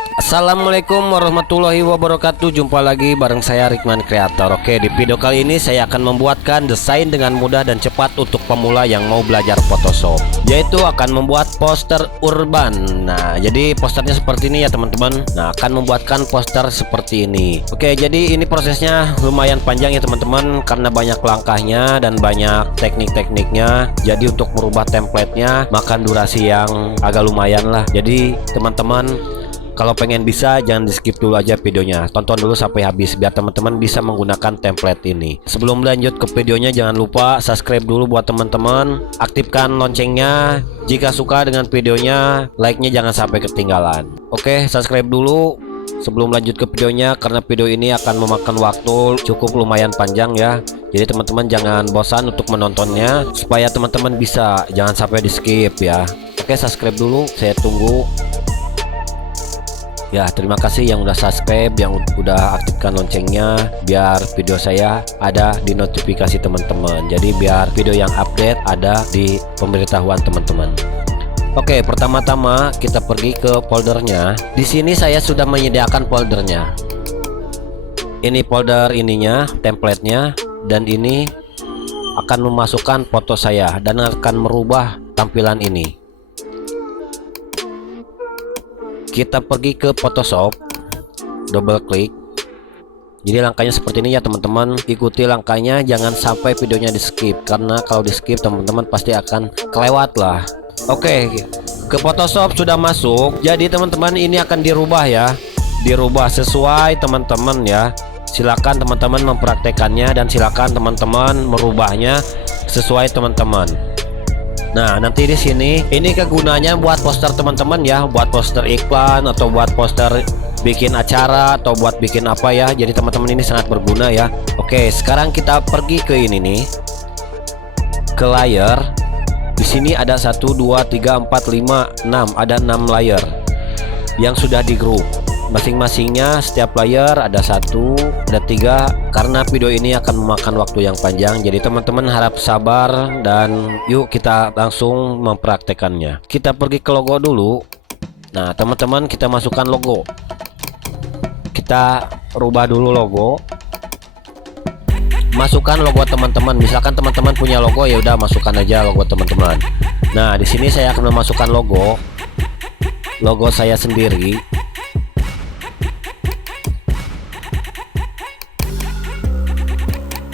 Assalamualaikum warahmatullahi wabarakatuh. Jumpa lagi bareng saya Rikman Kreator. Oke, di video kali ini saya akan membuatkan desain dengan mudah dan cepat untuk pemula yang mau belajar Photoshop, yaitu akan membuat poster urban. Nah, jadi posternya seperti ini ya teman-teman. Nah, akan membuatkan poster seperti ini. Oke, jadi ini prosesnya lumayan panjang ya teman-teman, karena banyak langkahnya dan banyak teknik-tekniknya. Jadi untuk merubah templatenya makan durasi yang agak lumayan lah. Jadi teman-teman, kalau pengen bisa jangan di skip dulu aja videonya, tonton dulu sampai habis biar teman-teman bisa menggunakan template ini. Sebelum lanjut ke videonya, jangan lupa subscribe dulu buat teman-teman, aktifkan loncengnya. Jika suka dengan videonya, like-nya jangan sampai ketinggalan. Oke, subscribe dulu sebelum lanjut ke videonya, karena video ini akan memakan waktu cukup lumayan panjang ya. Jadi teman-teman jangan bosan untuk menontonnya, supaya teman-teman bisa, jangan sampai di skip ya. Oke, subscribe dulu, saya tunggu. Ya, terima kasih yang udah subscribe, yang udah aktifkan loncengnya, biar video saya ada di notifikasi teman-teman. Jadi biar video yang update ada di pemberitahuan teman-teman. Oke, pertama-tama kita pergi ke foldernya. Di sini saya sudah menyediakan foldernya. Ini folder ininya, templatenya, dan ini akan memasukkan foto saya dan akan merubah tampilan ini. Kita pergi ke Photoshop, double klik. Jadi langkahnya seperti ini ya teman-teman, ikuti langkahnya, jangan sampai videonya di skip, karena kalau di skip teman-teman pasti akan kelewat lah. Oke, ke Photoshop sudah masuk. Jadi teman-teman ini akan dirubah ya, dirubah sesuai teman-teman ya. Silakan teman-teman mempraktekannya dan silakan teman-teman merubahnya sesuai teman-teman. Nah, nanti di sini ini kegunaannya buat poster teman-teman ya, buat poster iklan atau buat poster bikin acara atau buat bikin apa ya. Jadi teman-teman ini sangat berguna ya. Oke, sekarang kita pergi ke ini nih, ke layer. Di sini ada 1 2 3 4 5 6, ada 6 layer yang sudah di grup. Masing-masingnya setiap layer ada 1, ada 3. Karena video ini akan memakan waktu yang panjang, jadi teman-teman harap sabar dan yuk kita langsung mempraktekannya. Kita pergi ke logo dulu. Nah teman-teman, kita masukkan logo. Kita rubah dulu logo. Masukkan logo teman-teman. Misalkan teman-teman punya logo, ya udah masukkan aja logo teman-teman. Nah di sini saya akan memasukkan logo saya sendiri.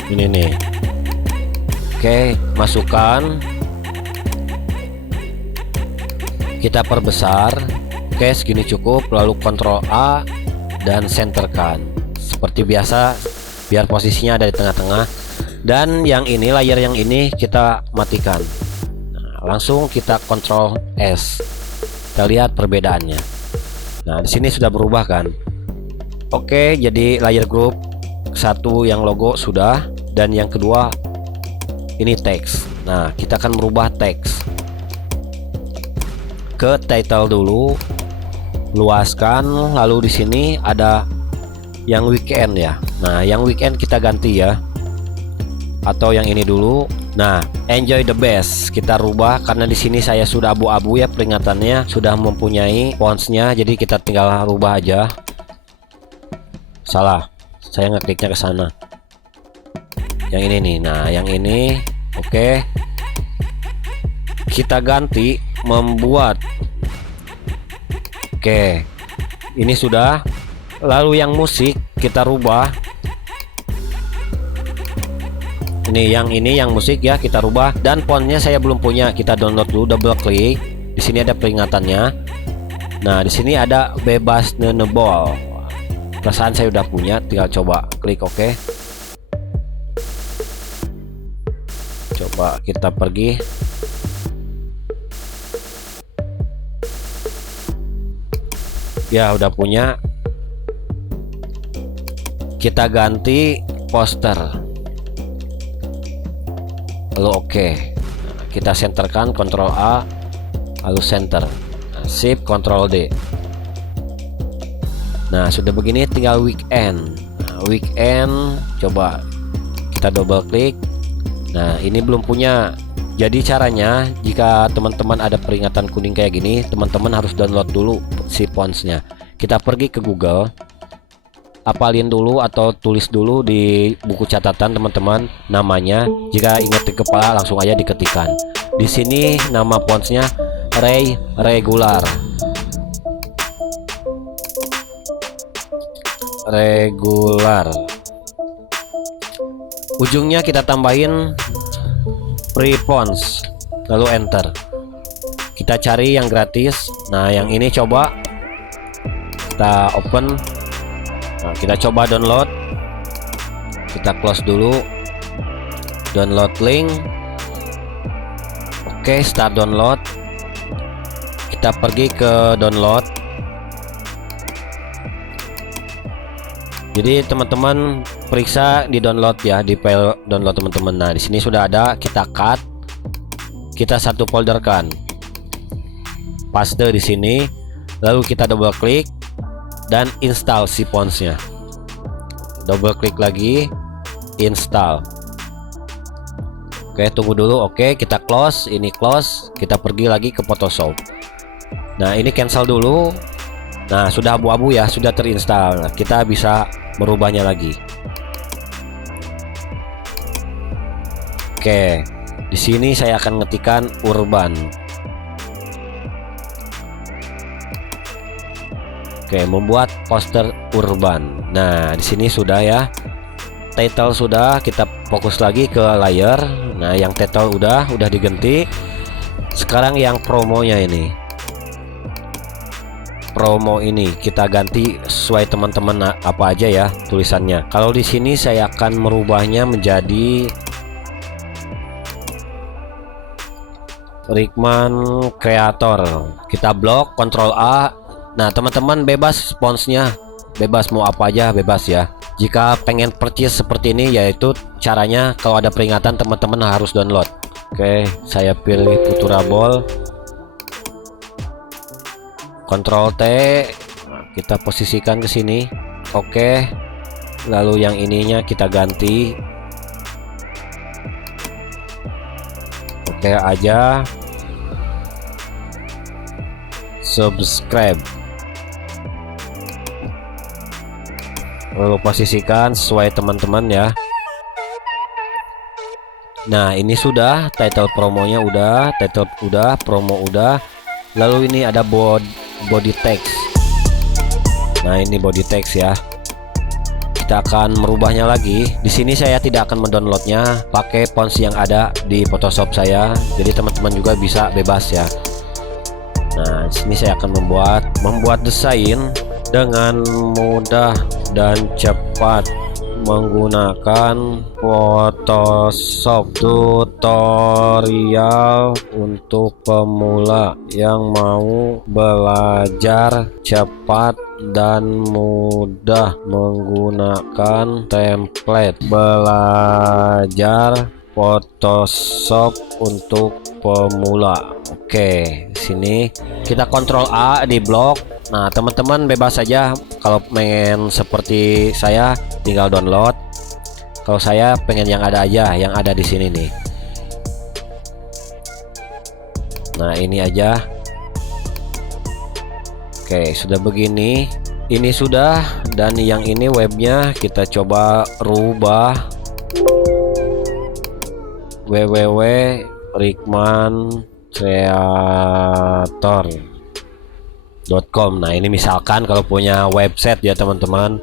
Ini nih. Oke, masukkan. Kita perbesar. Oke, segini cukup. Lalu Ctrl A dan centerkan seperti biasa, biar posisinya ada di tengah-tengah. Dan yang ini, layer yang ini kita matikan. Nah, langsung kita Ctrl S. Kita lihat perbedaannya. Nah di sini sudah berubah kan. Oke, jadi layer group satu yang logo sudah, dan yang kedua ini teks. Nah kita akan merubah teks ke title dulu, luaskan. Lalu di sini ada yang weekend ya. Nah yang weekend kita ganti ya, atau yang ini dulu. Nah enjoy the best kita rubah, karena di sini saya sudah abu-abu ya, peringatannya sudah mempunyai fontsnya, jadi kita tinggal rubah aja. Salah, saya ngekliknya ke sana. Yang ini nih. Nah yang ini oke. Kita ganti membuat. Oke, ini sudah. Lalu yang musik kita rubah. Ini yang musik ya, kita rubah. Dan fontnya saya belum punya, kita download dulu, double klik. Di sini ada peringatannya. Nah di sini ada bebas nenebol. Perasaan saya udah punya, tinggal coba klik oke. Coba kita pergi. Ya udah punya. Kita ganti poster. Lalu oke. Nah, kita centerkan, Ctrl A, lalu center. Nah, Shift Ctrl D. Nah sudah begini, tinggal weekend. Nah, weekend coba kita double klik. Nah ini belum punya. Jadi caranya, jika teman-teman ada peringatan kuning kayak gini, teman-teman harus download dulu si fontsnya. kita pergi ke Google, apalin dulu atau tulis dulu di buku catatan teman-teman namanya. Jika ingat di kepala langsung aja diketikkan. Di sini nama fontsnya Ray Regular. Ujungnya kita tambahin free fonts, lalu enter. Kita cari yang gratis. Nah, yang ini coba kita open. Nah, kita coba download. Kita close dulu. Download link. Oke, start download. Kita pergi ke download. Jadi teman-teman periksa di download ya, di file download teman-teman. Nah, di sini sudah ada, kita cut. Kita satu folderkan. Paste di sini. Lalu kita double klik dan install si fontsnya. Double klik lagi, install. Oke, tunggu dulu. Oke, kita close, ini close. Kita pergi lagi ke Photoshop. Nah, ini cancel dulu. Nah, sudah abu-abu ya, sudah terinstall. Nah, kita bisa merubahnya lagi. Oke, di sini saya akan ngetikkan urban. Oke, membuat poster urban. Nah, di sini sudah ya. Title sudah, kita fokus lagi ke layer. Nah, yang title udah diganti. Sekarang yang promonya ini. Promo ini kita ganti sesuai teman-teman apa aja ya tulisannya. Kalau di sini saya akan merubahnya menjadi Rickman Creator. Kita blok, Ctrl A. Nah, teman-teman bebas fontsnya, bebas mau apa aja, bebas ya. Jika pengen purchase seperti ini, yaitu caranya kalau ada peringatan teman-teman harus download. Oke, saya pilih Futurable. Ctrl T, kita posisikan ke sini. Oke, lalu yang ininya kita ganti. Oke aja. Subscribe. Lalu posisikan sesuai teman-teman ya. Nah, ini sudah title promonya udah, title udah, promo udah. Lalu ini ada body text. Nah, ini body text ya. Kita akan merubahnya lagi. Di sini saya tidak akan mendownloadnya, pakai fonts yang ada di Photoshop saya. Jadi teman-teman juga bisa bebas ya. Nah, di sini saya akan membuat desain dengan mudah dan cepat menggunakan Photoshop. Tutorial untuk pemula yang mau belajar cepat dan mudah menggunakan template. Belajar Photoshop untuk pemula. Oke, sini kita Ctrl A di blok. Nah, teman-teman bebas saja. Kalau pengen seperti saya tinggal download. Kalau saya pengen yang ada aja, yang ada di sini nih. Nah, ini aja. Oke, sudah begini. Ini sudah, dan yang ini webnya kita coba rubah. www.rickmancreator.com. Nah, ini misalkan kalau punya website ya teman-teman,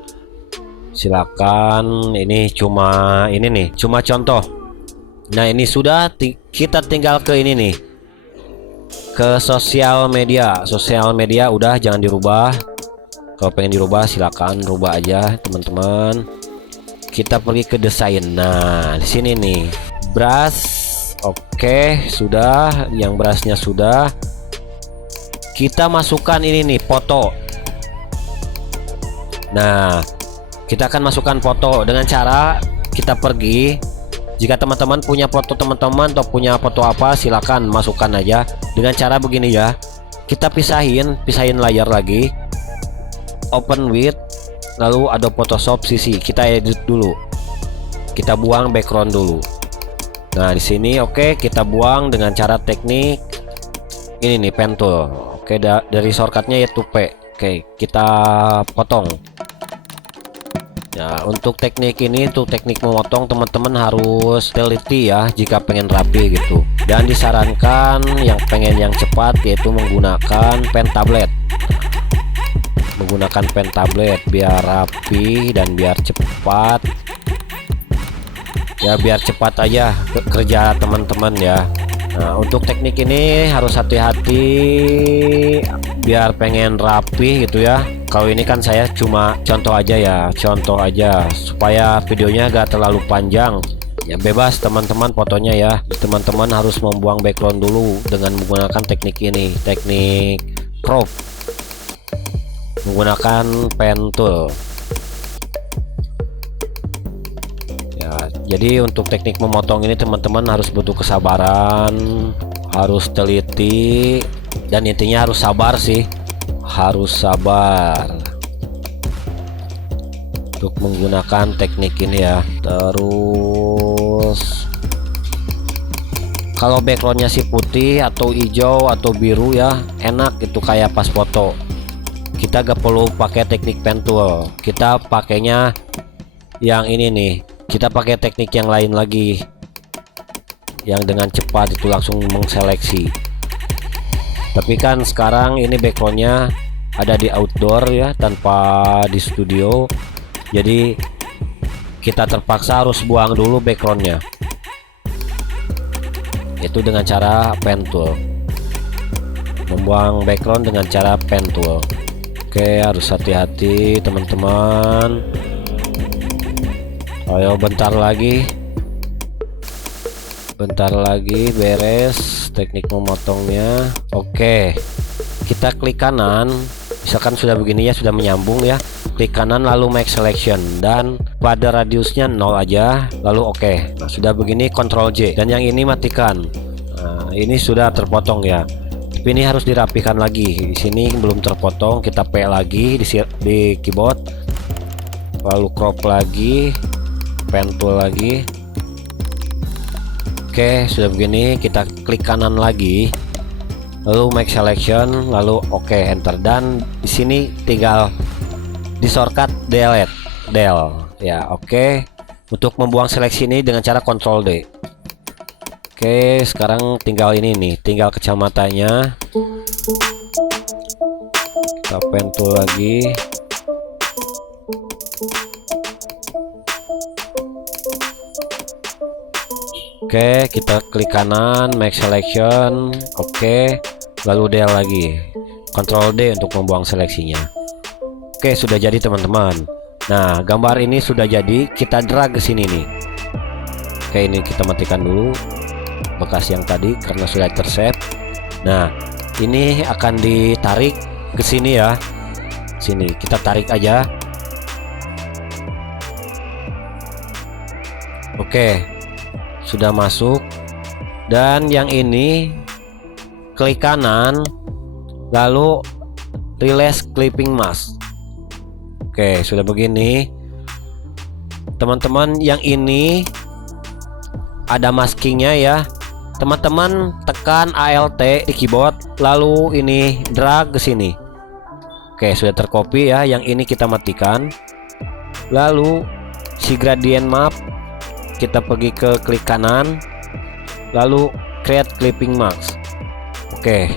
silakan. Ini cuma contoh. Nah, ini sudah, kita tinggal ke ini nih, ke sosial media. Sosial media udah, jangan dirubah. Kalau pengen dirubah silakan rubah aja teman-teman. Kita pergi ke desain. Nah, di sini nih brush. Oke, sudah, yang brushnya sudah. Kita masukkan ini nih, foto. Nah, kita akan masukkan foto dengan cara kita pergi. Jika teman-teman punya foto teman-teman atau punya foto apa, silakan masukkan aja dengan cara begini ya. Kita pisahin layar lagi. Open with, lalu ada Photoshop CC. Kita edit dulu. Kita buang background dulu. Nah, di sini oke, kita buang dengan cara teknik ini nih, pen tool. Oke, dari shortcutnya yaitu P. Oke, Oke, kita potong. Ya, untuk teknik ini, untuk teknik memotong, teman-teman harus teliti ya jika pengen rapi gitu. Dan disarankan yang pengen yang cepat yaitu menggunakan pen tablet. Menggunakan pen tablet biar rapi dan biar cepat. Ya, biar cepat aja kerja teman-teman ya. Nah, untuk teknik ini harus hati-hati biar pengen rapi gitu ya. Kalau ini kan saya cuma contoh aja ya, contoh aja supaya videonya gak terlalu panjang. Ya bebas teman-teman fotonya ya. Teman-teman harus membuang background dulu dengan menggunakan teknik ini, teknik crop, menggunakan pen tool. Ya, jadi untuk teknik memotong ini teman-teman harus butuh kesabaran, harus teliti, dan intinya harus sabar sih. Harus sabar untuk menggunakan teknik ini ya. Terus kalau backgroundnya sih putih atau hijau atau biru ya, enak itu kayak pas foto. Kita gak perlu pakai teknik pen tool, kita pakainya yang ini nih. Kita pakai teknik yang lain lagi, yang dengan cepat itu langsung mengseleksi. Tapi kan sekarang ini backgroundnya ada di outdoor ya, tanpa di studio. Jadi kita terpaksa harus buang dulu backgroundnya. Itu dengan cara pen tool. Membuang background dengan cara pen tool. Oke, harus hati-hati teman-teman. Ayo bentar lagi beres teknik memotongnya. Oke, kita klik kanan. Misalkan sudah begini ya, sudah menyambung ya, klik kanan lalu make selection dan pada radiusnya 0 aja, lalu oke. Nah, sudah begini Ctrl J dan yang ini matikan. Nah, ini sudah terpotong ya, tapi ini harus dirapikan lagi. Di sini belum terpotong, kita P lagi di keyboard, lalu crop lagi, pen tool lagi. Oke, sudah begini kita klik kanan lagi, lalu make selection, lalu oke, enter, dan di sini tinggal di shortcut del ya. Oke, untuk membuang seleksi ini dengan cara Ctrl D. Oke, sekarang tinggal ini nih, tinggal kacamatannya. Kita pen tool lagi. Oke, kita klik kanan, make selection, oke, lalu del lagi, Ctrl D untuk membuang seleksinya. Oke, sudah jadi teman-teman. Nah, gambar ini sudah jadi, kita drag ke sini nih. Oke, ini kita matikan dulu bekas yang tadi karena sudah tersave. Nah, ini akan ditarik ke sini ya. Sini, kita tarik aja. Oke. Sudah masuk, dan yang ini klik kanan lalu release clipping mask. Oke, sudah begini teman-teman. Yang ini ada maskingnya ya teman-teman, tekan Alt di keyboard lalu ini drag ke sini. Oke, sudah tercopy ya. Yang ini kita matikan, lalu si gradient map kita pergi ke klik kanan lalu create clipping mask. Oke,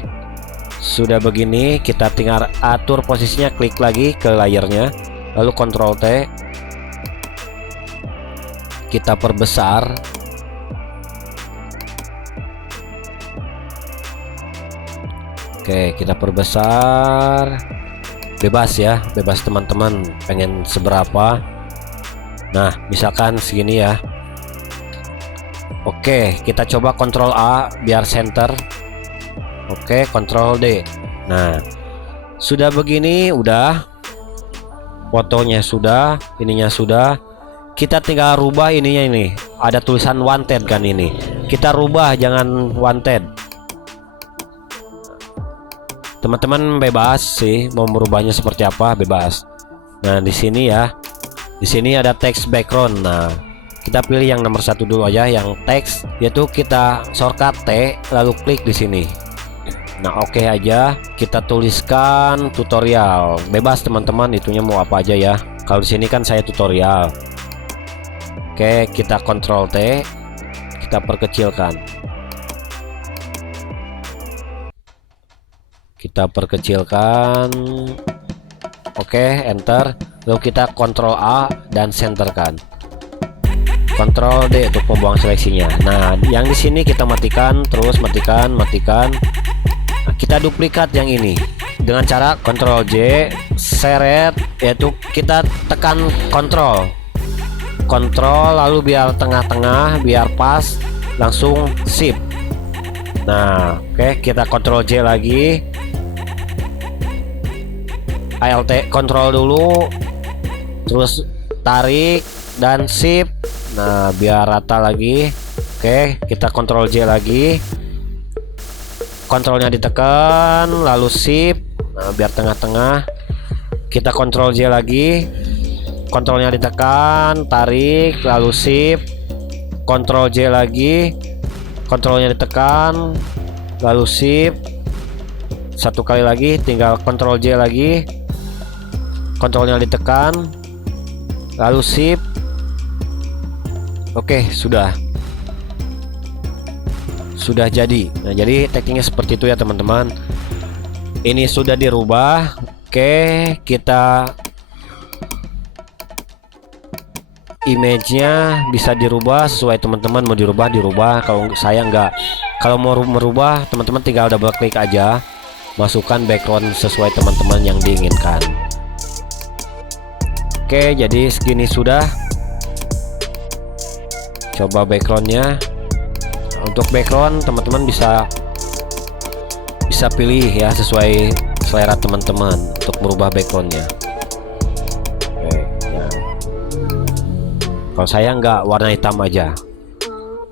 sudah begini kita tinggal atur posisinya, klik lagi ke layernya lalu Ctrl T, kita perbesar. Oke, kita perbesar, bebas ya, bebas teman-teman pengen seberapa. Nah, misalkan segini ya. Oke, kita coba Ctrl A biar center. Oke, Ctrl D. Nah, sudah begini, udah fotonya sudah, ininya sudah. Kita tinggal rubah ininya, ini ada tulisan wanted kan, ini kita rubah, jangan wanted. Teman-teman bebas sih mau merubahnya seperti apa, bebas. Nah, di sini ya, di sini ada text background. Nah, kita pilih yang nomor 1 dulu aja, yang teks, yaitu kita shortcut T lalu klik di sini. Nah oke aja, kita tuliskan tutorial. Bebas teman-teman, itunya mau apa aja ya. Kalau di sini kan saya tutorial. Oke, kita Ctrl T, kita perkecilkan. Kita perkecilkan. Oke, enter. Lalu kita Ctrl A dan centerkan. Ctrl D untuk pembuang seleksinya. Nah, yang di sini kita matikan, terus matikan. Nah, kita duplikat yang ini dengan cara Ctrl J, seret, yaitu kita tekan Ctrl lalu biar tengah-tengah, biar pas, langsung shift. Nah, oke, kita Ctrl J lagi, Alt Ctrl dulu, terus tarik dan shift. Nah, biar rata lagi. Oke, kita Ctrl J lagi, kontrolnya ditekan lalu shift. Nah, biar tengah-tengah. Kita Ctrl J lagi, kontrolnya ditekan, tarik lalu shift. Ctrl J lagi, kontrolnya ditekan lalu shift. Satu kali lagi, tinggal Ctrl J lagi, kontrolnya ditekan lalu shift. Oke, sudah jadi. Nah, jadi tekniknya seperti itu ya teman-teman. Ini sudah dirubah. Oke, kita image-nya bisa dirubah sesuai teman-teman mau dirubah. Kalau saya enggak. Kalau mau merubah, teman-teman tinggal double klik aja, masukkan background sesuai teman-teman yang diinginkan. Oke, jadi segini sudah. Coba backgroundnya. Untuk background teman-teman bisa pilih ya sesuai selera teman-teman untuk merubah backgroundnya. Oke, ya. Kalau saya enggak, warna hitam aja.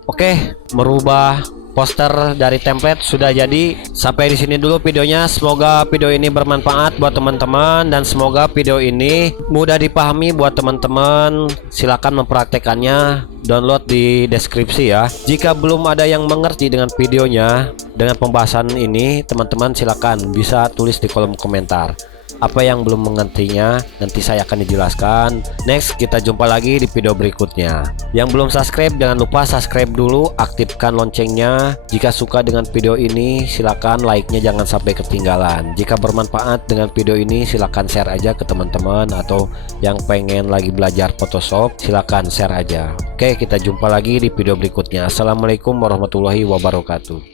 Oke, merubah poster dari template sudah jadi. Sampai di sini dulu videonya. Semoga video ini bermanfaat buat teman-teman dan semoga video ini mudah dipahami buat teman-teman. Silakan mempraktekannya, download di deskripsi ya. Jika belum ada yang mengerti dengan videonya, dengan pembahasan ini, teman-teman silakan bisa tulis di kolom komentar. Apa yang belum mengertinya nanti saya akan dijelaskan. Next, kita jumpa lagi di video berikutnya. Yang belum subscribe jangan lupa subscribe dulu, aktifkan loncengnya. Jika suka dengan video ini silakan like-nya jangan sampai ketinggalan. Jika bermanfaat dengan video ini silakan share aja ke teman-teman, atau yang pengen lagi belajar Photoshop silakan share aja. Oke, kita jumpa lagi di video berikutnya. Assalamualaikum warahmatullahi wabarakatuh.